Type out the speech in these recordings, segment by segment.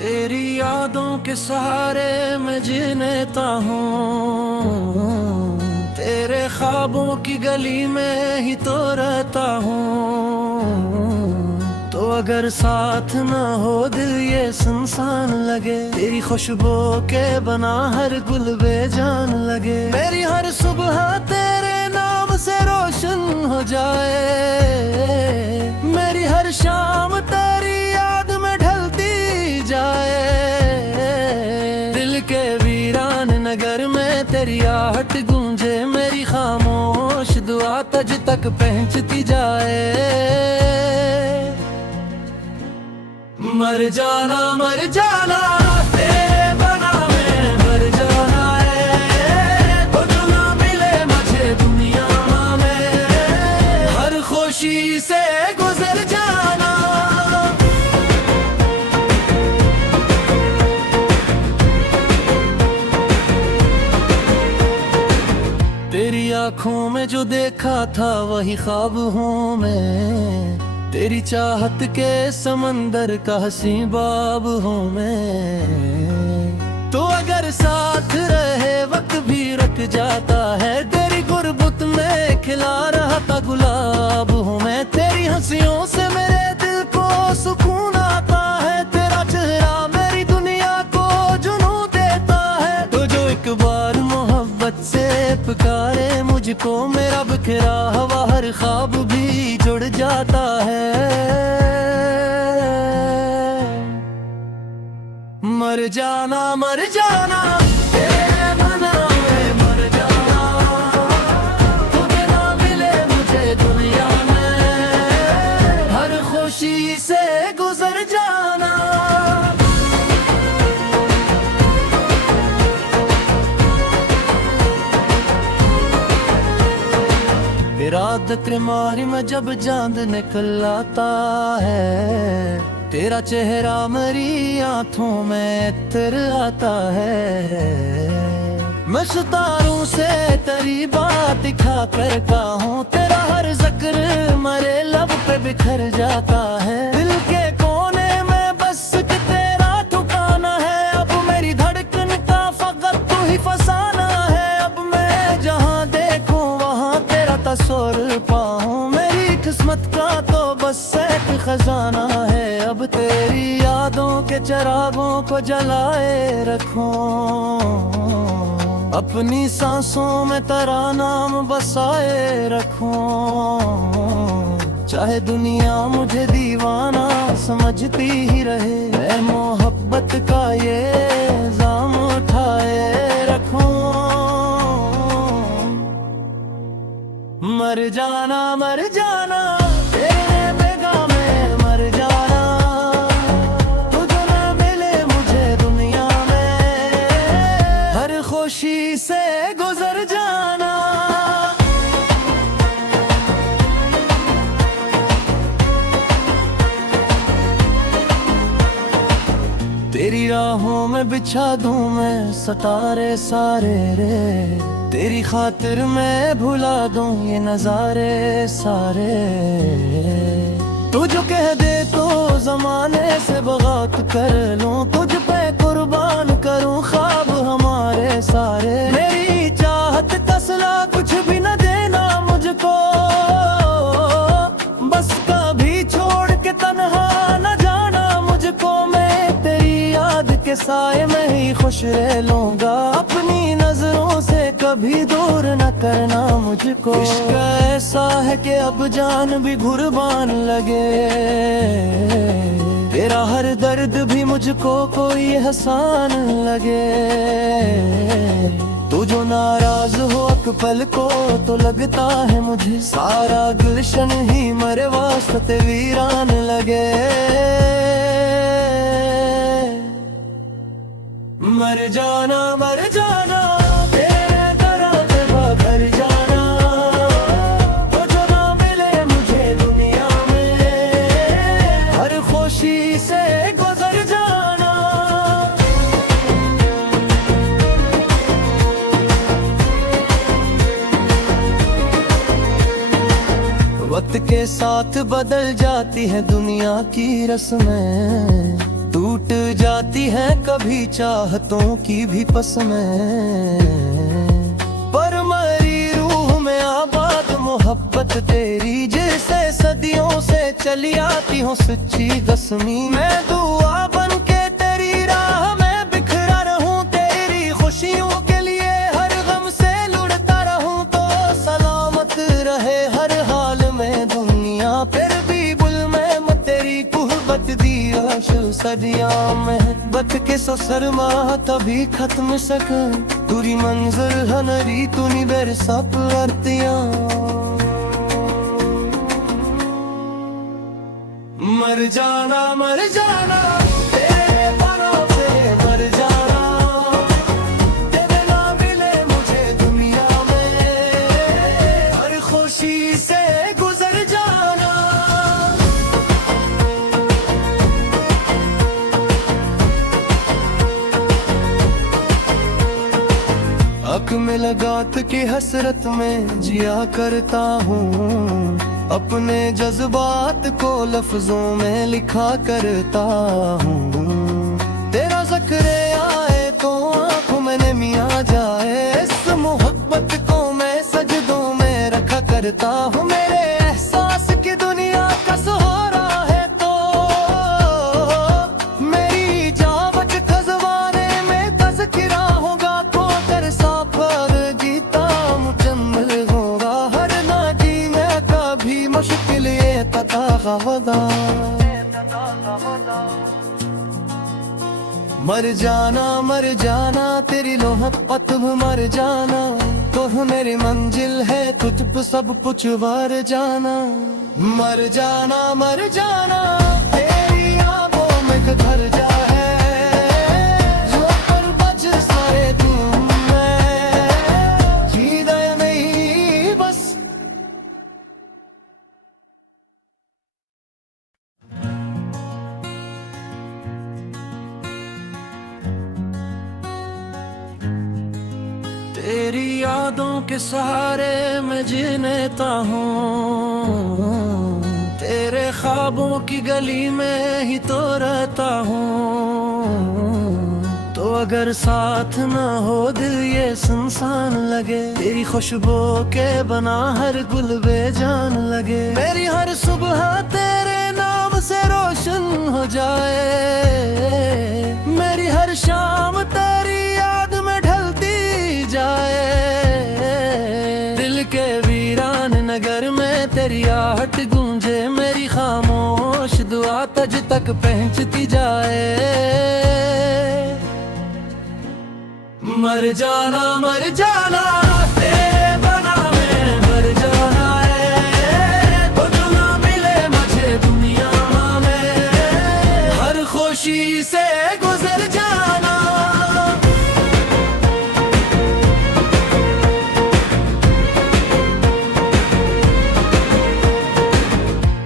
तेरी यादों के सहारे मैं जीता हूँ, तेरे ख्वाबों की गली में ही तो रहता हूँ। तो अगर साथ ना हो दिल ये सुनसान लगे, तेरी खुशबू के बना हर गुल बेजान लगे। मेरी हर सुबह तेरे नाम से रोशन हो जाए, मेरी हर शाम तेरी याद में ढलती जाए। दिल के वीरान नगर में तेरी आहट गूंजे, मेरी खामोश दुआ तज तक पहुंचती जाए। मर जाना तेरे बना मैं मर जाना है, तो जो ना मिले मुझे दुनिया में हर खुशी से गुजर जाना। तेरी आंखों में जो देखा था वही ख्वाब हूँ मैं, तेरी चाहत के समंदर का हंसी बाब हूँ मैं। तो अगर साथ रहे वक्त भी रुक जाता है, तेरी गुरबत में खिला रहा था गुलाब हूँ मैं। तेरी हंसियों से मेरे दिल को सुकून आता है, तेरा चेहरा मेरी दुनिया को जुनू देता है। तो जो एक बार मोहब्बत से पुकारे मुझको, मेरा बिखरा हुआ हर ख्वाब भी जुड़ जाता है। मर जाना तेरे बना मैं मर जाना, तुझे ना मिले मुझे दुनिया में हर खुशी से गुजर जाना। रात मारी में जब चांद निकल आता है, तेरा चेहरा मेरी आंखों में इतर आता है। मैं सितारों से तेरी बात दिखा कर कहूँ, तेरा हर जिक्र मेरे लब पे बिखर जाता है। दिल के कोने में बस तेरा ठिकाना है, अब मेरी धड़कन का फकत तू ही फसाना है। अब मैं जहाँ देखूं वहाँ तेरा तस्वीर पाऊं, मेरी किस्मत का तो बस एक खजाना है। अब तेरी यादों के चिरागों को जलाए रखूं, अपनी सांसों में तेरा नाम बसाए रखूं। चाहे दुनिया मुझे दीवाना समझती ही रहे, मैं मोहब्बत का ये इल्जाम उठाए रखूं। मर जाना तेरे बेगा में मर जाना, तुझे ना मिले मुझे दुनिया में हर खुशी से गुजर जाना। तेरी राहों में बिछा दूं मैं सितारे सारे रे, तेरी खातिर मैं भुला दूं ये नजारे सारे। तू जो कह दे तो जमाने से बगावत कर लूं, तुझ पे कुर्बान करूं ख्वाब हमारे सारे। मेरी चाहत का सिला कुछ भी न देना मुझको, बस कभी छोड़ के तन्हा न जाना मुझको। मैं तेरी याद के साए में ही खुश रह लूंगा, अपनी नजरों से कभी दूर न करना मुझको। इश्क ऐसा है कि अब जान भी कुर्बान लगे, तेरा हर दर्द भी मुझको कोई एहसान लगे। तू जो नाराज हो एक पल को तो लगता है मुझे, सारा गुलशन ही मेरे वास्ते वीरान लगे। मर जाना तेरे दरों से घर जाना, तो जो ना मिले मुझे दुनिया में हर खुशी से गुजर जाना। वक्त के साथ बदल जाती है दुनिया की रस्में, टूट टूट जाती है कभी चाहतों की भी पसमें, पर मरी रूह में आबाद मोहब्बत तेरी, जैसे सदियों से चली आती हूँ सच्ची कसमी। मैं दुआ बन के तेरी राह में बिखरा रहूं, तेरी खुशियों के लिए हर गम से लुढ़ता रहूं, तो सलामत रहे हर हाल में दुनिया। फिर भी बुल में तेरी कुहबत दी आशु सदियां में बत के सो सरमा तभी खत्म सक तुरी मंजिल हनरी तुनी बेर सप अर्तियां। मर जाना तेरे बारों से मर जाना, तेरे ना मिले मुझे दुनिया में हर खुशी से गुजर जाना। हक में लगात की हसरत में जिया करता हूँ, अपने जज्बात को लफ्जों में लिखा करता हूँ। तेरा ज़िक्र आए तो आँखों में नमी आ जाए, इस मोहब्बत को मैं सजदों में रखा करता हूँ। मेरे एहसास की दुनिया का सहारा है तो मेरी जावत खजवाने में तज़किरा होगा, तो कर साफर गीता मुकम्मल होगा। हर नाजी में कभी मुश्किल ये तता मर जाना तेरी लोहत पतब मर जाना, तो मेरी मंजिल है तुझ पे सब कुछ वार जाना। मर जाना तेरी आंखों में घर जाए, जो पर बच सारे तुम मैं हृदय नहीं बस। तेरी यादों के सहारे मैं जीता हूँ, तेरे ख्वाबों की गली में ही तो रहता हूँ। तो अगर साथ न हो दिल ये सुनसान लगे, तेरी खुशबू के बना हर गुल बेजान लगे। मेरी हर सुबह तेरे नाम से रोशन हो जाए, मेरी हर शाम तेरी याद में ढलती जाए। दिल के वीरान नगर में तेरी आहट गूंजे, मेरी खामोश दुआ तज तक पहुंचती जाए। मर जाना तेरे बना मैं मर जाना है, तो जो ना मिले मुझे दुनिया में हर खुशी से गुजर जाना।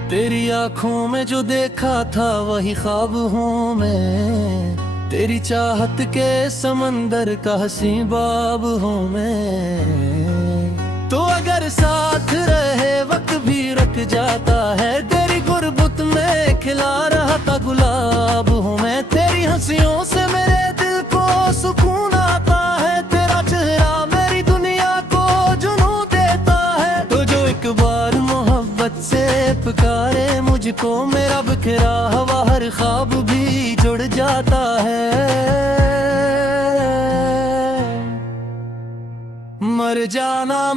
तेरी आँखों में जो देखा था वही ख्वाब हूँ मैं, तेरी चाहत के समंदर का हंसी बाब हूँ मैं। तो अगर साथ रहे वक्त भी रख जाता है, तेरी गुर्बत में खिला रहा था गुलाब हूँ मैं। तेरी हंसियों से मेरे दिल को सुकून आता है, तेरा चेहरा मेरी दुनिया को जुनून देता है। तो जो एक बार मोहब्बत से पुकारे मुझको, मेरा बिखरा हवा हर ख्वाब भी जुड़ जाता है। मर जाना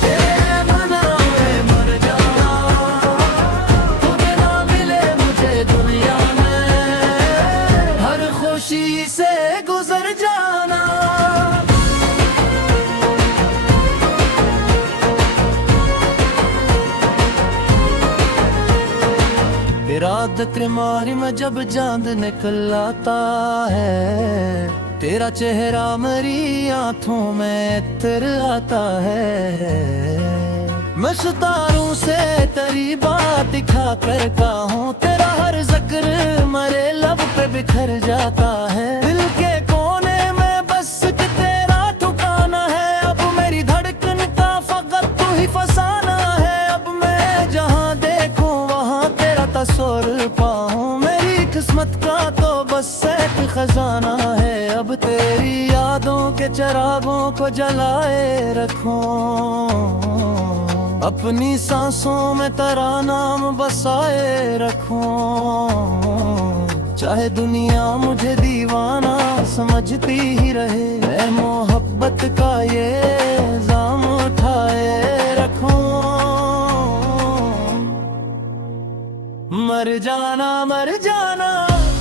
तेरे बना मैं मर जाना, तुझे ना मिले मुझे दुनिया में हर खुशी से गुजर जाना। इरादत मारी मैं जब चांद निकल आता है, तेरा चेहरा मेरी आंखों में इतर आता है। मैं सितारों से तेरी बात दिखा करता हूँ, तेरा हर जिक्र मेरे लब पे बिखर जाता है। दिल के कोने में बस तेरा ठिकाना है, अब मेरी धड़कन का फकत तू ही फसाना है। अब मैं जहाँ देखूं वहाँ तेरा तस्वीर पाऊं, मेरी किस्मत का खजाना है। अब तेरी यादों के चिरागों को जलाए रखूं, अपनी सांसों में तेरा नाम बसाए रखूं। चाहे दुनिया मुझे दीवाना समझती ही रहे, मैं मोहब्बत का ये इल्जाम उठाए रखूं। मर जाना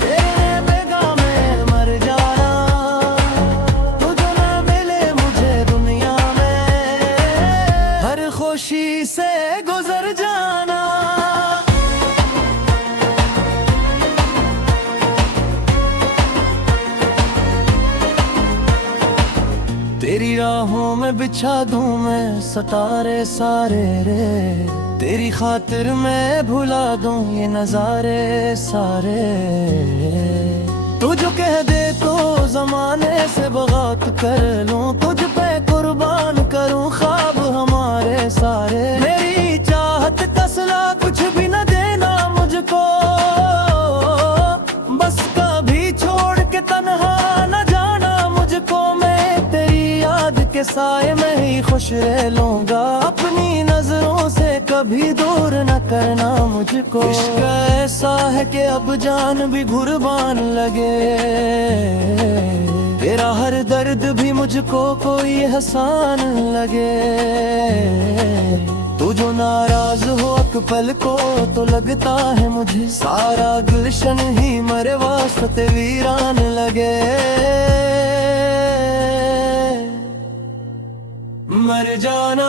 तेरे बेगाह में मर जाना, तुझ ना मिले मुझे दुनिया में, हर खुशी से गुजर जाना। तेरी राहों में बिछा दूं मैं सितारे सारे रे, तेरी खातिर मैं भुला दूं ये नजारे सारे। तू जो कह दे तो जमाने से बगावत कर लूं, तुझ पे कुर्बान करूं ख्वाब हमारे सारे। मेरी चाहत का सिला कुछ भी न देना मुझको, बस कभी छोड़ के तन्हा न जाना मुझको। मैं तेरी याद के साए में ही खुश रह लूंगा, अपनी नजरों से कभी दूर न करना मुझको। इश्क ऐसा है कि अब जान भी कुर्बान लगे, तेरा हर दर्द भी मुझको कोई एहसान लगे। तू जो नाराज हो एक पल को तो लगता है मुझे, सारा गुलशन ही मेरे वास्ते वीरान लगे। मर जाना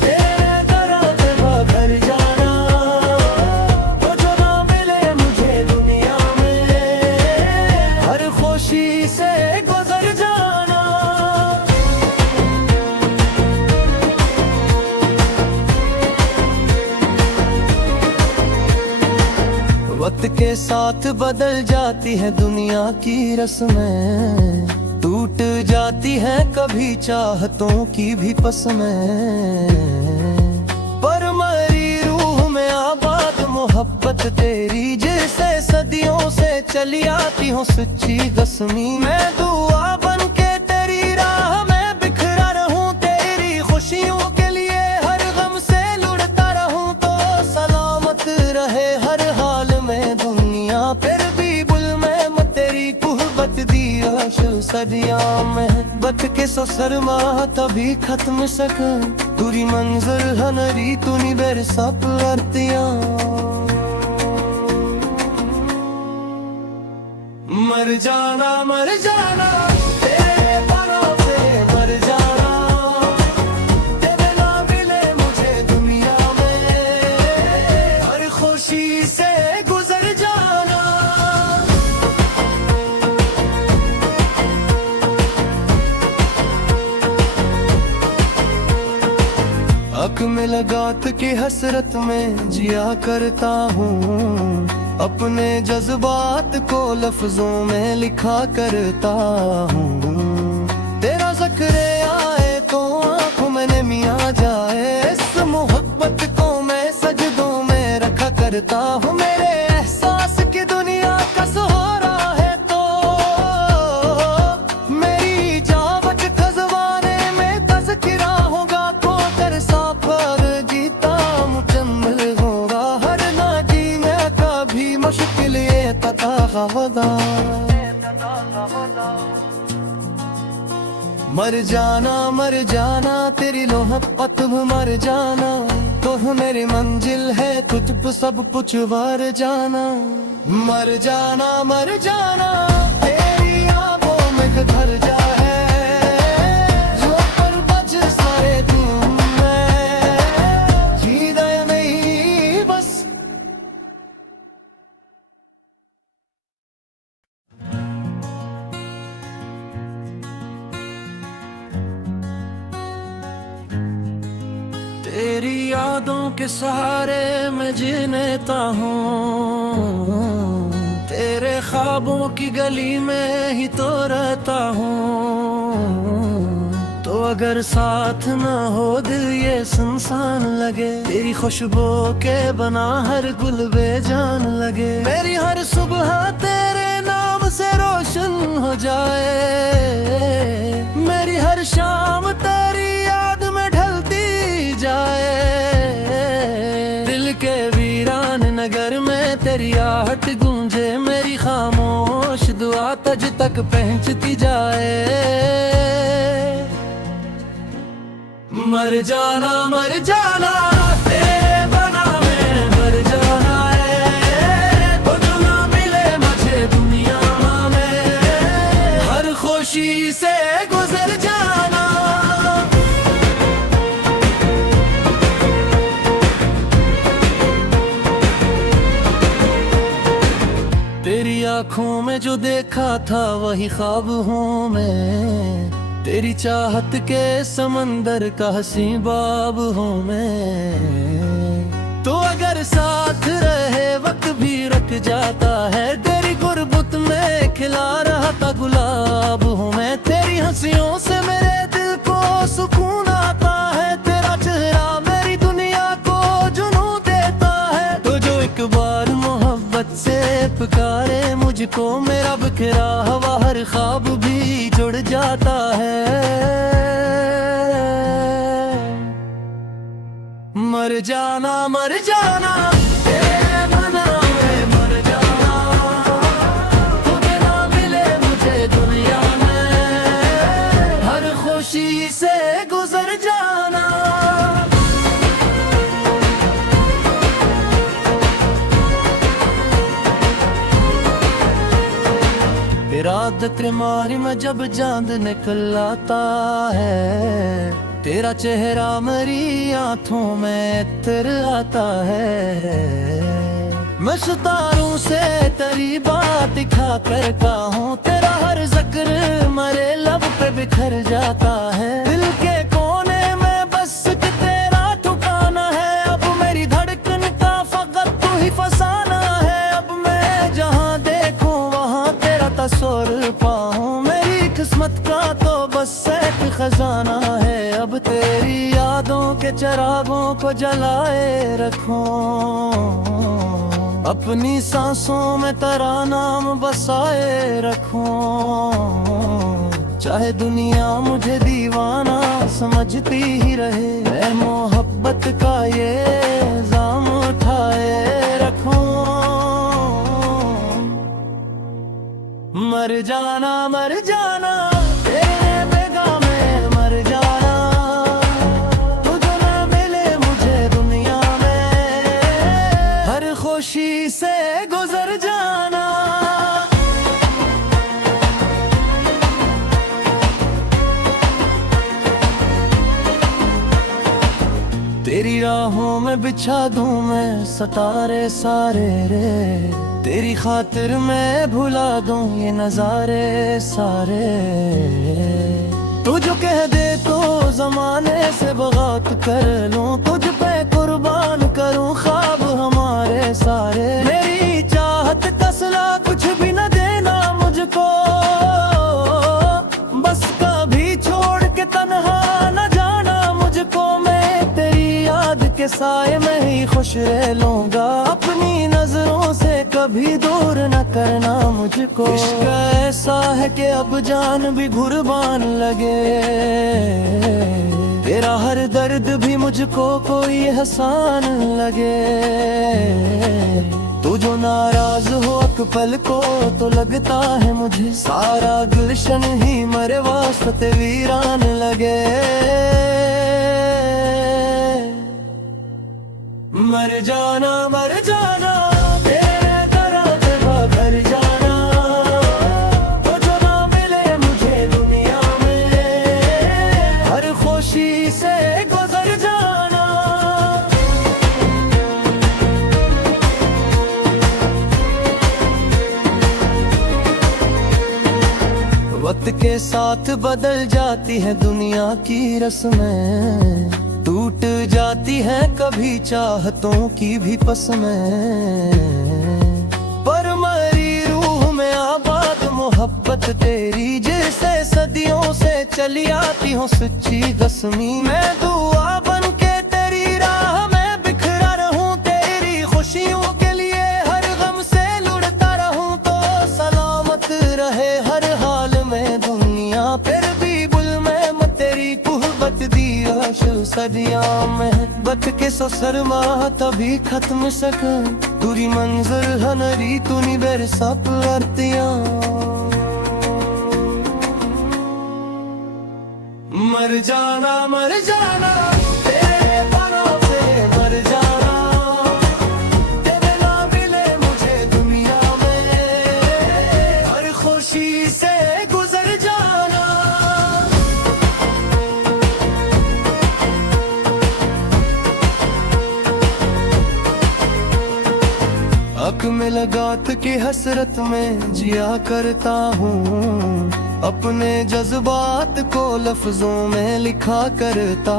तेरे दर्द भर जाना, तो जो ना मिले मुझे दुनिया में, हर खुशी से गुजर जाना। वक्त के साथ बदल जाती है दुनिया की रस्में, टूट जाती है कभी चाहतों की भी पसमें। पर मरी रूह में आबाद मोहब्बत तेरी, जिसे सदियों से चली आती हूँ सच्ची कसमी। मैं दुआ बन के तेरी राह में बिखरा रहूं, तेरी खुशियों के लिए हर गम से लुढ़ता रहूं। तो सलामत रहे हर हाल में दुनिया, फिर भी बुल में तेरी कुहबत दी सदियां में। बच के सो सरमा तभी खत्म सक, तुरी मंजिल हनरी तुनी बेर सब अर्तियां। मर जाना तेरे परों पे मर जाना, तेरे ना मिले मुझे दुनिया में, हर खुशी से गुजर जाना। हक में लगात की हसरत में जिया करता हूँ, अपने जज्बात को लफ्जों में लिखा करता हूँ। तेरा ज़िक्र आए तो आँखों में नमी आ जाए, इस मोहब्बत को मैं सजदों में रखा करता हूँ। मेरे एहसास की दुनिया का सहारा है तो मेरी जावच खजवाने में तज़किरा होगा, तो कर साफर जीता मुकम्मल होगा। हर नाजी में कभी मुश्किल ये तता वदा। मर जाना तेरी मोहब्बत मर जाना, तो मेरी मंजिल है तुझ पे सब कुछ वार जाना। मर जाना तेरी आंखों में घर जाए, जो पर बच सारे तुम में, हृदय नहीं बस। तेरी यादों के सहारे मैं जीता हूँ, तेरे ख्वाबों की गली में ही तो रहता हूँ। तो अगर साथ न हो दिल ये सुनसान लगे, तेरी खुशबू के बना हर गुल बेजान लगे। मेरी हर सुबह तेरे नाम रोशन हो जाए। मेरी हर शाम तेरी याद में ढलती जाए। दिल के वीरान नगर में तेरी आहट गूंजे, मेरी खामोश दुआ तज तक पहुंचती जाए। मर जाना तेरे बना मैं मर जाना है। तो जो ना मिले मुझे दुनिया में, हर खुशी से गुजर जाना। तेरी आंखों में जो देखा था वही ख्वाब हूँ मैं। तेरी चाहत के समंदर का हंसी बाब हूँ मैं। तो अगर साथ रहे वक्त भी रख जाता है। तेरी गुरबत में खिला रहा था गुलाब हूँ मैं। तेरी हंसियों से मेरे दिल को सुकून आता है। तेरा चेहरा मेरी दुनिया को जुनून देता है। तो जो एक बार मोहब्बत से पुकारे मुझको, मेरा बिखरा हुआ हर ख्वाब भी जुड़ जाता है। मर जाना तेरे बना मैं मर जाना। तो बिना मिले मुझे दुनिया में, हर खुशी से गुजर जाना। रात मारी मैं जब चांद निकल आता है। तेरा चेहरा मेरी आंखों में इतर आता है। मैं सितारों से तेरी बात दिखा कर कहूँ। तेरा हर जिक्र मेरे लब पे बिखर जाता है। दिल के कोने में बस तेरा ठिकाना है। अब मेरी धड़कन का फकत तू ही फसाना है। अब मैं जहाँ देखूं वहाँ तेरा तस्वीर पाऊं। मेरी किस्मत का तो बस एक खजाना है। अब तेरी यादों के चिरागों को जलाए रखूं। अपनी सांसों में तेरा नाम बसाए रखूं। चाहे दुनिया मुझे दीवाना समझती ही रहे, मैं मोहब्बत का ये इल्जाम उठाए रखूं। मर जाना तेरे बेगाम में मर जाना। तू जो ना मिले मुझे दुनिया में, हर खुशी से गुजर जाना। तेरी राहों में बिछा दूं मैं सितारे सारे रे। तेरी खातिर मैं भुला दूं ये नजारे सारे। तू जो कह दे तो जमाने से बगावत कर लूं। तुझ पे कुर्बान करूं ख्वाब हमारे सारे। मेरी चाहत का सिला कुछ भी न देना मुझको। बस कभी छोड़ के तन्हा न जाना मुझको। मैं तेरी याद के साए में ही खुश रह लूंगा। अपनी नजरों से कभी दूर न करना मुझको। इश्क ऐसा है कि अब जान भी कुर्बान लगे। तेरा हर दर्द भी मुझको कोई एहसान लगे। तू जो नाराज हो एक पल को तो लगता है मुझे सारा गुलशन ही मेरे वास्ते वीरान लगे। मर जाना तेरे दर्द भर जाना। तो जो ना मिले मुझे दुनिया में, हर खुशी से गुजर जाना। वक्त के साथ बदल जाती है दुनिया की रस्में। टूट जाती है कभी चाहतों की भी पसमें। पर मेरी रूह में आबाद मोहब्बत तेरी, जिसे सदियों से चली आती हूँ सच्ची कसमी। मैं दुआ बन के तेरी राह में बिखरा रहूं। तेरी खुशियों के लिए हर गम से लुढ़ता रहूं। तो सलामत रहे कुछ सदियां में बत के ससरमा तभी खत्म सक दूरी मंजिल हनरी तूनी बेर सप अर्तियां मर जाना तेरे बारों से मर जाना तेरे ना मिले मुझे दुनिया में हर खुशी से गुजर जाना अक में लगात की हसरत में जिया करता हूँ अपने जज्बात को लफ्जों में लिखा करता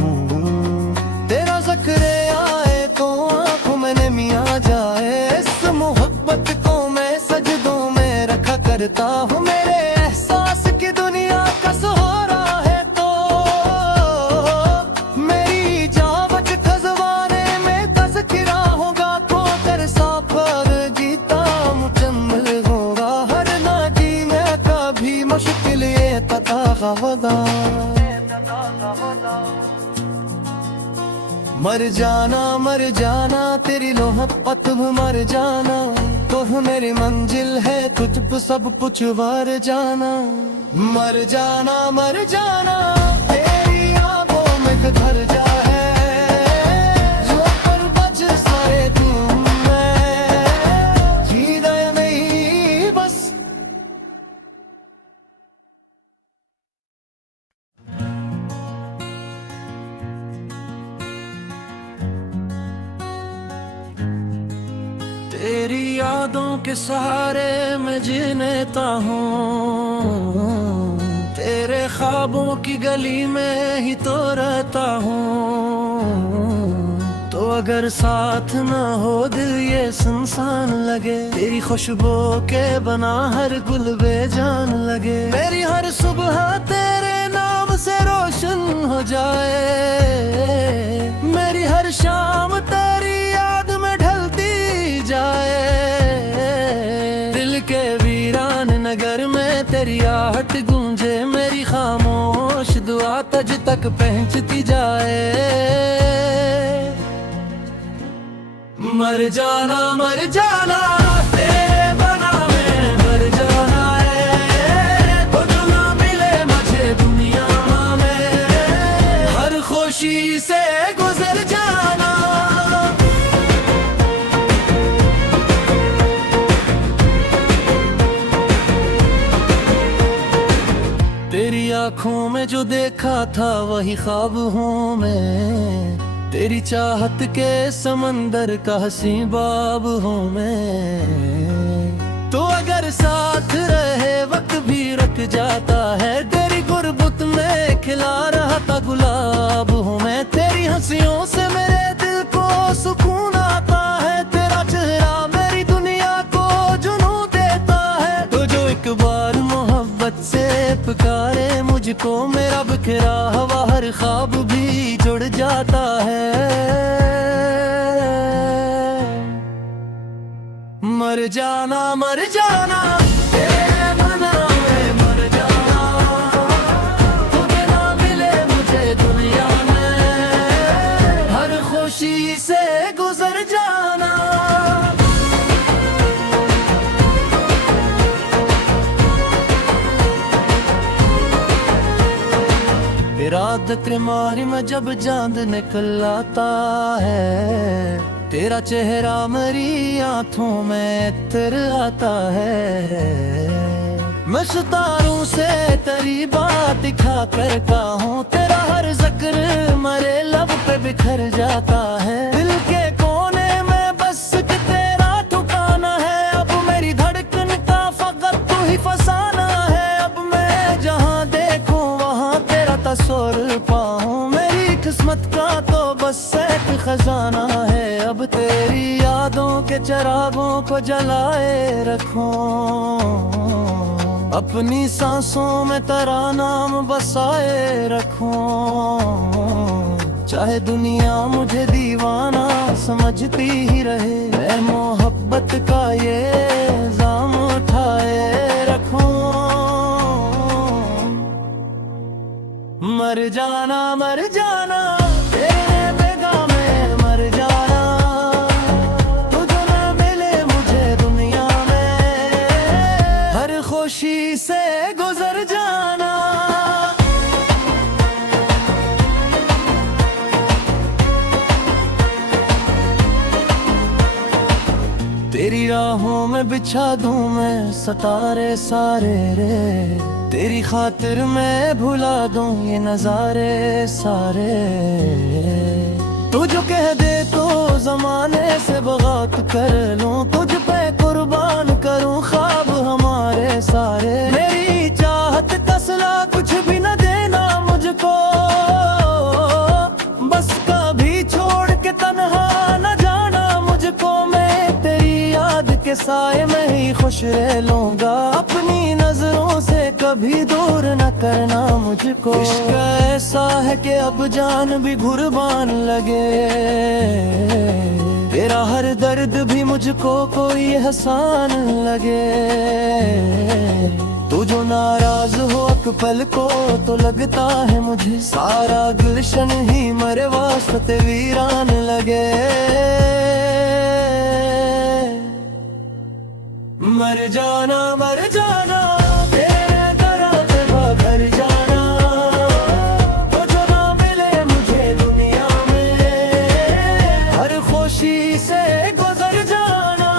हूँ तेरा ज़िक्र आए तो आँखों में नमी आ जाए इस मोहब्बत को मैं सजदों में रखा करता हूँ मेरे एहसास की दुनिया का सहारा है तो मेरी जावज खजवाने में तज़किरा होगा तो तरसा पर जीता मुकम्मल होगा हर नागी में कभी मुश्किल ये तता वदा मर जाना तेरी मोहब्बत मर जाना तो मेरी मंजिल है तुझ पे सब कुछ वार जाना मर जाना तेरी आंखों में घर जाए जो पर बच सारे तुम मैं हृदय में ही बस तेरी यादों के सहारे मैं जीता हूँ तेरे ख्वाबों की गली में ही तो रहता हूँ तो अगर साथ ना हो दिल ये सुनसान लगे तेरी खुशबू के बना हर गुल बेजान लगे मेरी हर सुबह तेरे नाम से रोशन हो जाए मेरी हर शाम तेरी याद में ढलती जाए दिल के वीरान नगर में तेरी आहट गूंजे मेरी खामोश दुआ तज तक पहुंचती जाए मर जाना तेरे बना मैं मर जाना है तो जो ना मिले मुझे दुनिया में हर खुशी से गुजर जाना तेरी आँखों में जो देखा था वही ख्वाब हूँ मैं तेरी चाहत के समंदर का हसी बाब हूँ मैं तो अगर साथ रहे वक्त भी रख जाता है तेरी गुरबत में खिला रहा था गुलाब हूँ मैं तेरी हंसियों से मेरे दिल को सुकून आता है तेरा चेहरा मेरी दुनिया को जुनू देता है तो जो एक बार मोहब्बत से पुकारे मुझको मेरा बिखरा हवा हर ख्वाब भी जुड़ जाता है मर जाना तेरे बना मैं मर जाना तुझे ना मिले मुझे दुनिया में हर खुशी से गुजर जाना इरादत मारी मैं जब चांद निकल आता है तेरा चेहरा मेरी आंखों में इतर आता है मैं सितारों से तेरी बात दिखा कर कहूँ तेरा हर जिक्र मेरे लब पे बिखर जाता है दिल के कोने में बस तेरा ठिकाना है अब मेरी धड़कन का फकत तू ही फसाना है अब मैं जहाँ देखूं वहाँ तेरा तस्वीर पाऊं मेरी किस्मत का तो बस एक खजाना है अब तेरी यादों के चिरागों को जलाए रखूं अपनी सांसों में तेरा नाम बसाए रखूं चाहे दुनिया मुझे दीवाना समझती ही रहे मैं मोहब्बत का ये इल्जाम उठाए रखूं मर जाना तेरे बेगाह में मर जाना, तुझे ना मिले मुझे दुनिया में हर खुशी से गुजर जाना। तेरी राहों में बिछा दूं मैं सितारे सारे रे, तेरी खातिर मैं भुला दूं ये नजारे सारे। तू जो कह दे तो जमाने से बगावत कर लूं, तुझ पे कुर्बान करूं ख्वाब हमारे सारे। मेरी चाहत का सिला कुछ भी न देना मुझको, बस कभी छोड़ के तन्हा न जाना मुझको। मैं तेरी याद के साए में ही खुश रह लूंगा, अपनी नजरों से कभी दूर न करना मुझको। इश्क ऐसा है कि अब जान भी कुर्बान लगे, तेरा हर दर्द भी मुझको कोई एहसान लगे। तू जो नाराज हो एक पल को तो लगता है मुझे सारा गुलशन ही मेरे वास्ते वीरान लगे। मर जाना तेरे दरों से घर जाना, तो जो ना मिले मुझे दुनिया में हर खुशी से गुजर जाना।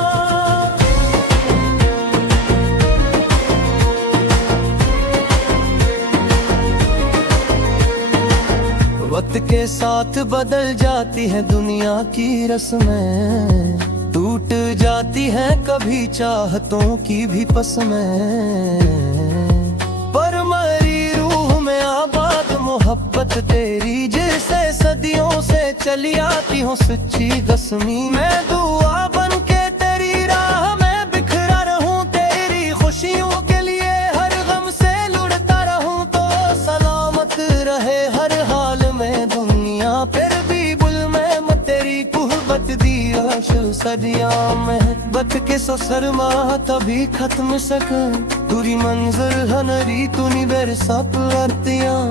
वक्त के साथ बदल जाती है दुनिया की रस्में, टूट जाती है कभी चाहतों की भी पसमें। पर मरी रूह में आबाद मोहब्बत तेरी, जैसे सदियों से चली आती हो सच्ची कसमी। मैं दुआ बन के तेरी राह में बिखरा रहूं, तेरी खुशियों के लिए हर गम से लुढ़ता रहूं। तो सलामत रहे हर हाल में दुनिया, फिर भी बुल में तेरी कुहबत दी सदियां में। बत के सो सरमा तभी खत्म सक दूरी मंजर हनरी तूनी बेर सप अर्तियां।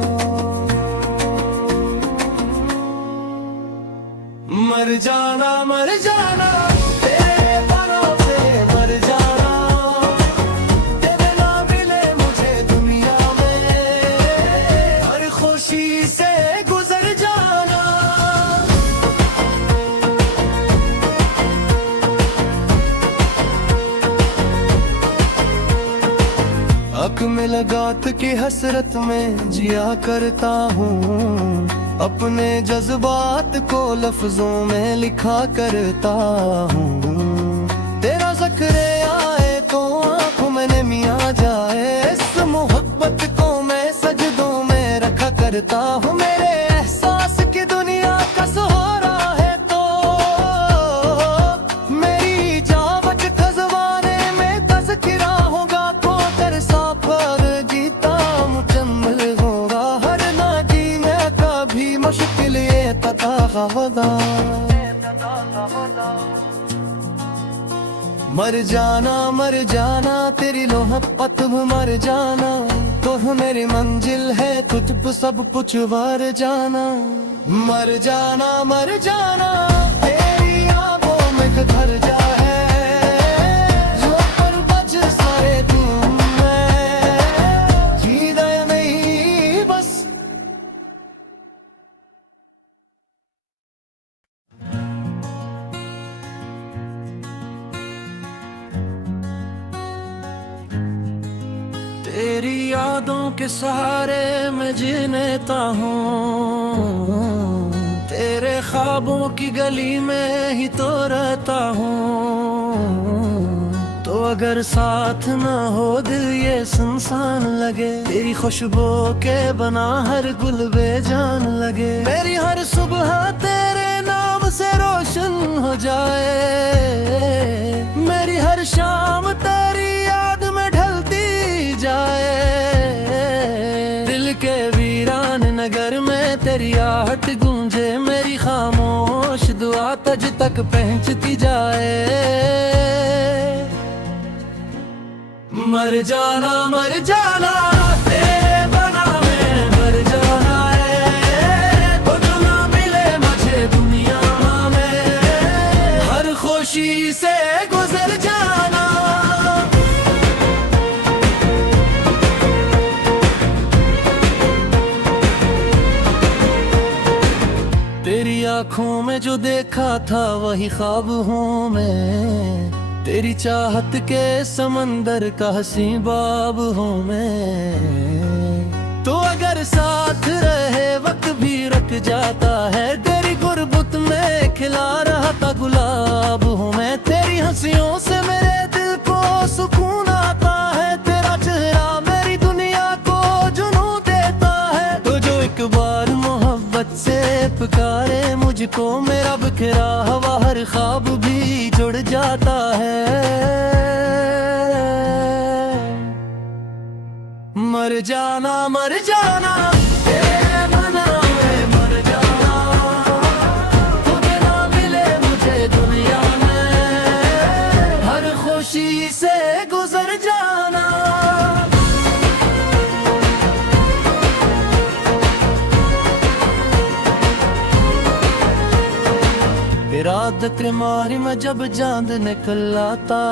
मर जाना तेरे बारों से मर जाना, तेरे ना मिले मुझे दुनिया में हर खुशी से गुजर जाना। हक में लगात की हसरत में जिया करता हूँ, अपने जज्बात को लफ्जों में लिखा करता हूँ। तेरा ज़िक्र आए तो आँखों में नमी आ जाए, इस मोहब्बत को मैं सजदों में रखा करता हूँ। मेरे एहसास की दुनिया का सहारा है तो मेरी जावत खजवाने में तज़किरा होगा। तो तरसा पर जीता मुकम्मल होगा, हर नाजी में कभी मुश्किल ये तता वदा। मर जाना तेरी मोहब्बत मर जाना, तो मेरी मंजिल है तुझ पे सब कुछ वार जाना। मर जाना तेरी आंखों में घर जाए, जो पर बच सारे तुम मैं जीदा नहीं बस। तेरी यादों के सहारे मैं जीता हूँ, तेरे ख्वाबों की गली में ही तो रहता हूँ। तो अगर साथ न हो दिल ये सुनसान लगे, तेरी खुशबू के बना हर गुल बेजान लगे। मेरी हर सुबह तेरे नाम से रोशन हो जाए, मेरी हर शाम तेरी याद में ढलती जाए। दिल के वीरान नगर में तेरी आहट गूंजे, मेरी खामोश दुआ तुझ तक पहुंचती जाए। मर जाना तेरे बना में मर जाना, तेरी आंखों में जो देखा था वही ख्वाब हूँ मैं, तेरी चाहत के समंदर का हंसी बाब हूँ मैं। तो अगर साथ रहे वक्त भी रख जाता है, तेरी गुर्बत में खिला रहा था गुलाब हूँ मैं। तेरी हंसियों से मेरे दिल को सुकून आता है, तेरा चेहरा मेरी दुनिया को जुनून देता है। तो जो एक बार मोहब्बत से पुकारे मुझको, मेरा बिखरा हुआ हर ख्वाब भी जुड़ जाता है। मर जाना तेरे मना में मर जाना, तुझे ना मिले मुझे दुनिया में, हर खुशी से गुजर जाना। इरादत मारी मैं जब चांद निकल आता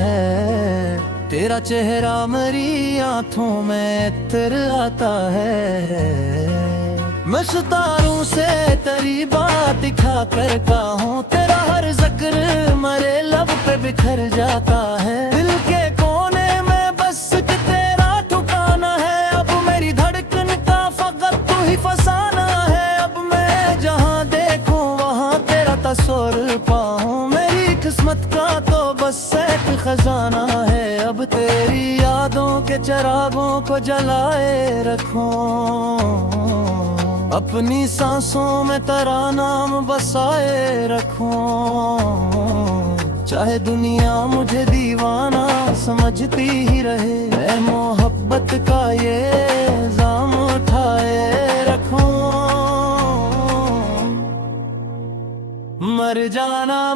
है, तेरा चेहरा मेरी आंखों में इतर आता है। मैं सितारों से तेरी बात दिखा कर कहूँ, तेरा हर जिक्र मेरे लब पे बिखर जाता है। दिल के कोने में बस तेरा ठिकाना है, अब मेरी धड़कन का फकत तू ही फसाना है। अब मैं जहाँ देखूँ वहाँ तेरा तस्वीर पाऊँ, मेरी किस्मत का तो बस एक खजाना है। अब तेरी यादों के चिरागों को जलाए रखूं, अपनी सांसों में तेरा नाम बसाए रखूं। चाहे दुनिया मुझे दीवाना समझती ही रहे, मैं मोहब्बत का ये इल्जाम उठाए रखूं। मर जाना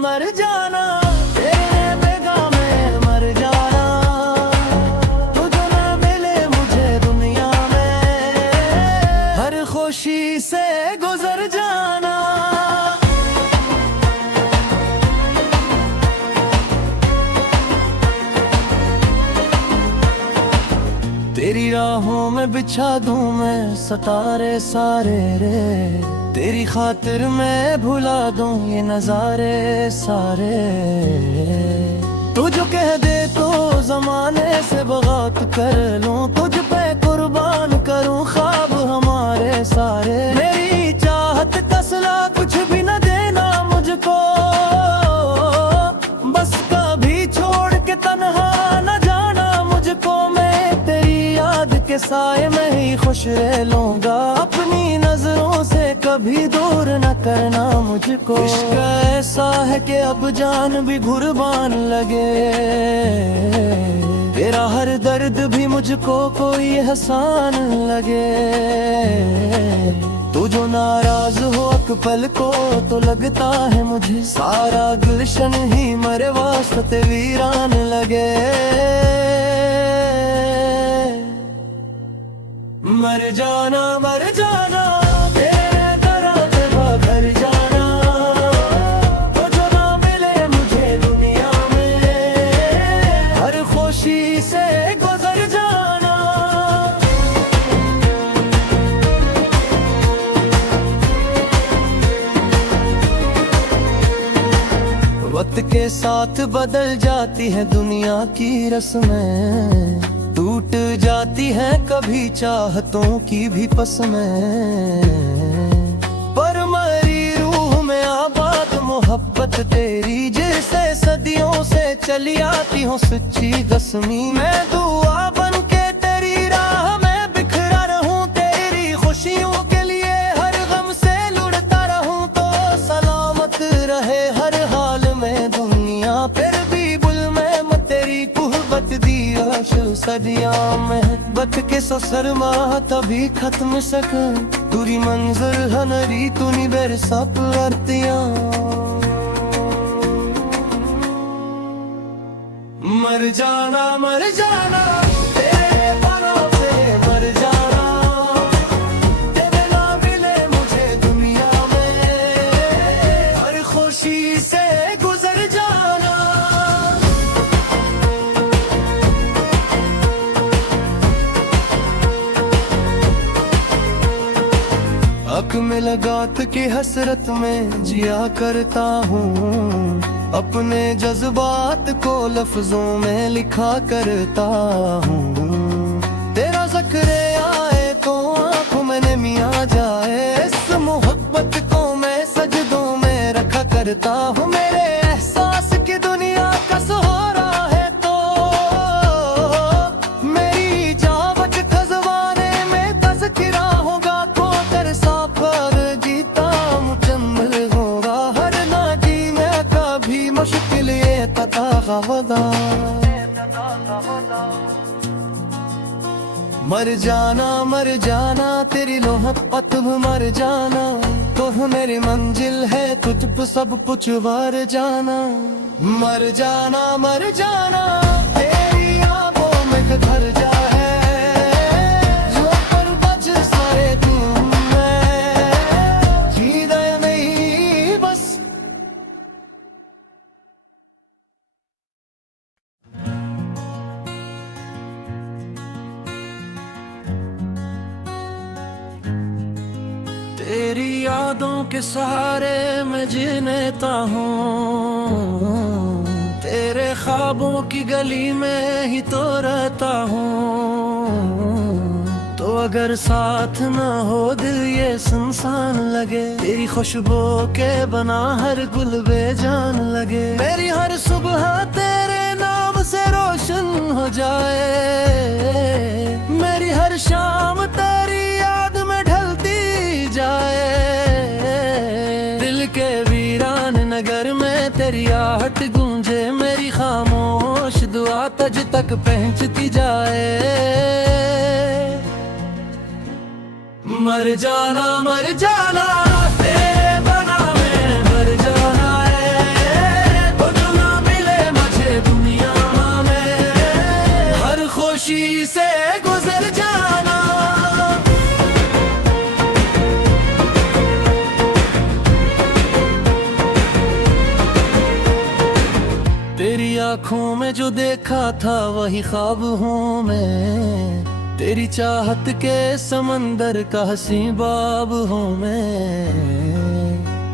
तेरे बेगाह में मर जाना, तुझे ना मिले मुझे दुनिया में, हर खुशी से गुजर जाना। तेरी राहों में बिछा दूं मैं सितारे सारे रे, तेरी खातिर मैं भुला दूं ये नजारे सारे। तू जो कह दे तो जमाने से बगावत कर लूं, तुझ पे कुर्बान करूं ख्वाब हमारे सारे। मेरी चाहत का सिला कुछ भी न देना मुझको, बस कभी छोड़ के तन्हा न जाना मुझको। मैं तेरी याद के साए में ही खुश रह लूंगा, अपनी नजरों से कभी दूर न करना मुझको। इश्क ऐसा है कि अब जान भी कुर्बान लगे, तेरा हर दर्द भी मुझको कोई एहसान लगे। तू जो नाराज हो एक पल को तो लगता है मुझे, सारा गुलशन ही मेरे वास्ते वीरान लगे। मर जाना तेरे दराज़े घर जाना, तो जो ना मिले मुझे दुनिया में, हर खुशी से गुजर जाना। वक्त के साथ बदल जाती है दुनिया की रस्में, टूट जाती है कभी चाहतों की भी पसमें। पर मरी रूह में आबाद मोहब्बत तेरी, जिसे सदियों से चली आती हूँ सच्ची कसमी। मैं दुआ बन के तेरी राह में बिखरा रहूं, तेरी खुशियों के लिए हर गम से लुढ़ता रहूं। तो सलामत रहे हर हाल में दुनिया, फिर भी बुल में तेरी कुहबत दी सदियां मोहब्बत के ससरमा तभी खत्म सक, तुरी मंजिल हनरी तूनी बेर सब अर्तियां। मर जाना तेरे परों से मर जाना, तेरे ना मिले मुझे दुनिया में, हर खुशी से गुजर जाना। हक में मुलाकात की हसरत में जिया करता हूँ, अपने जज्बात को लफ्जों में लिखा करता हूँ। तेरा ज़िक्र आए तो आँखों में नमी आ जाए, इस मोहब्बत को मैं सजदों में रखा करता हूँ। मेरे एहसास की दुनिया का सहारा है तो मेरी जावज खजवाने में तज़किरा होगा, तो कर साफर जीता मुकम्मल होगा। हर नाजी में कभी मुश्किल ये तता गवदा, मर जाना तेरी मोहब्बत मर जाना, तो मेरी मंजिल है तुझ पे सब कुछ वार जाना। मर जाना तेरी आंखों में घर जाए, जो पर बच सारे तुम मैं हृदय नहीं बस। तेरी यादों के सहारे मैं जीता हूँ, तेरे ख्वाबों की गली में ही तो रहता हूँ। तो अगर साथ न हो दिल ये सुनसान लगे, तेरी खुशबू के बना हर गुल बेजान लगे। मेरी हर सुबह तेरे नाम से रोशन हो जाए, मेरी हर शाम तेरी याद में ढलती जाए। दिल के वीरान नगर में तेरी आहट गूंजे, मेरी खामोश दुआ तुझ तक पहुंचती जाए। मर जाना तेरे बना मैं मर जाना है, तो जो ना मिले मुझे दुनिया में हर खुशी से गुजर जाना। तेरी आँखों में जो देखा था वही ख्वाब हूँ मैं, तेरी चाहत के समंदर का हंसी बाब हूँ मैं।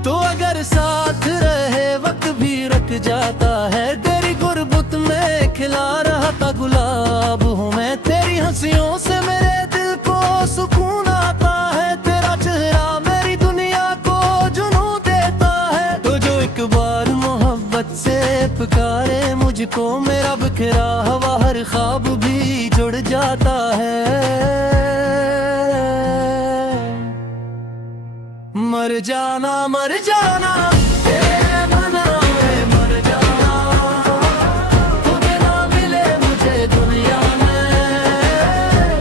तो अगर साथ रहे वक्त भी रख जाता है, तेरी गुर्बत में खिला रहा था गुलाब हूँ मैं। तेरी हंसियों से मेरे दिल को सुकून आता है, तेरा चेहरा मेरी दुनिया को जुनून देता है। तो जो एक बार मोहब्बत से पुकारे मुझको, मेरा बिखरा हुआ हर ख्वाब भी जुड़ जाता है। मर जाना तेरे बना मैं मर जाना, तुझे ना मिले मुझे दुनिया में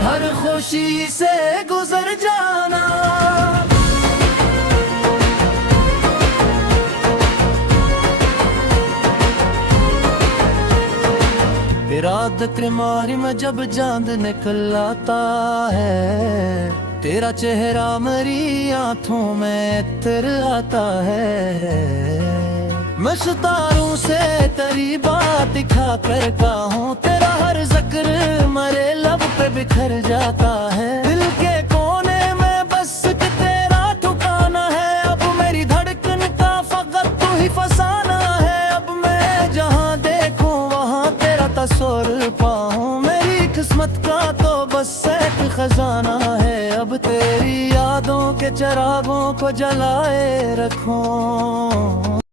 हर खुशी से गुजर जाना। इरादत मारी मैं जब चांद निकल आता है, तेरा चेहरा मेरी आंखों में इतर आता है। मैं सितारों से तेरी बात दिखा करता हूँ, तेरा हर जिक्र मेरे लब पे बिखर जाता है। दिल के कोने में बस तेरा ठिकाना है, अब मेरी धड़कन का फकत तू ही फसाना है। अब मैं जहाँ देखूं वहाँ तेरा तस्वीर पाऊं, मेरी किस्मत का तो बस एक खजाना है। अब तेरी यादों के चिरागों को जलाए रखूं।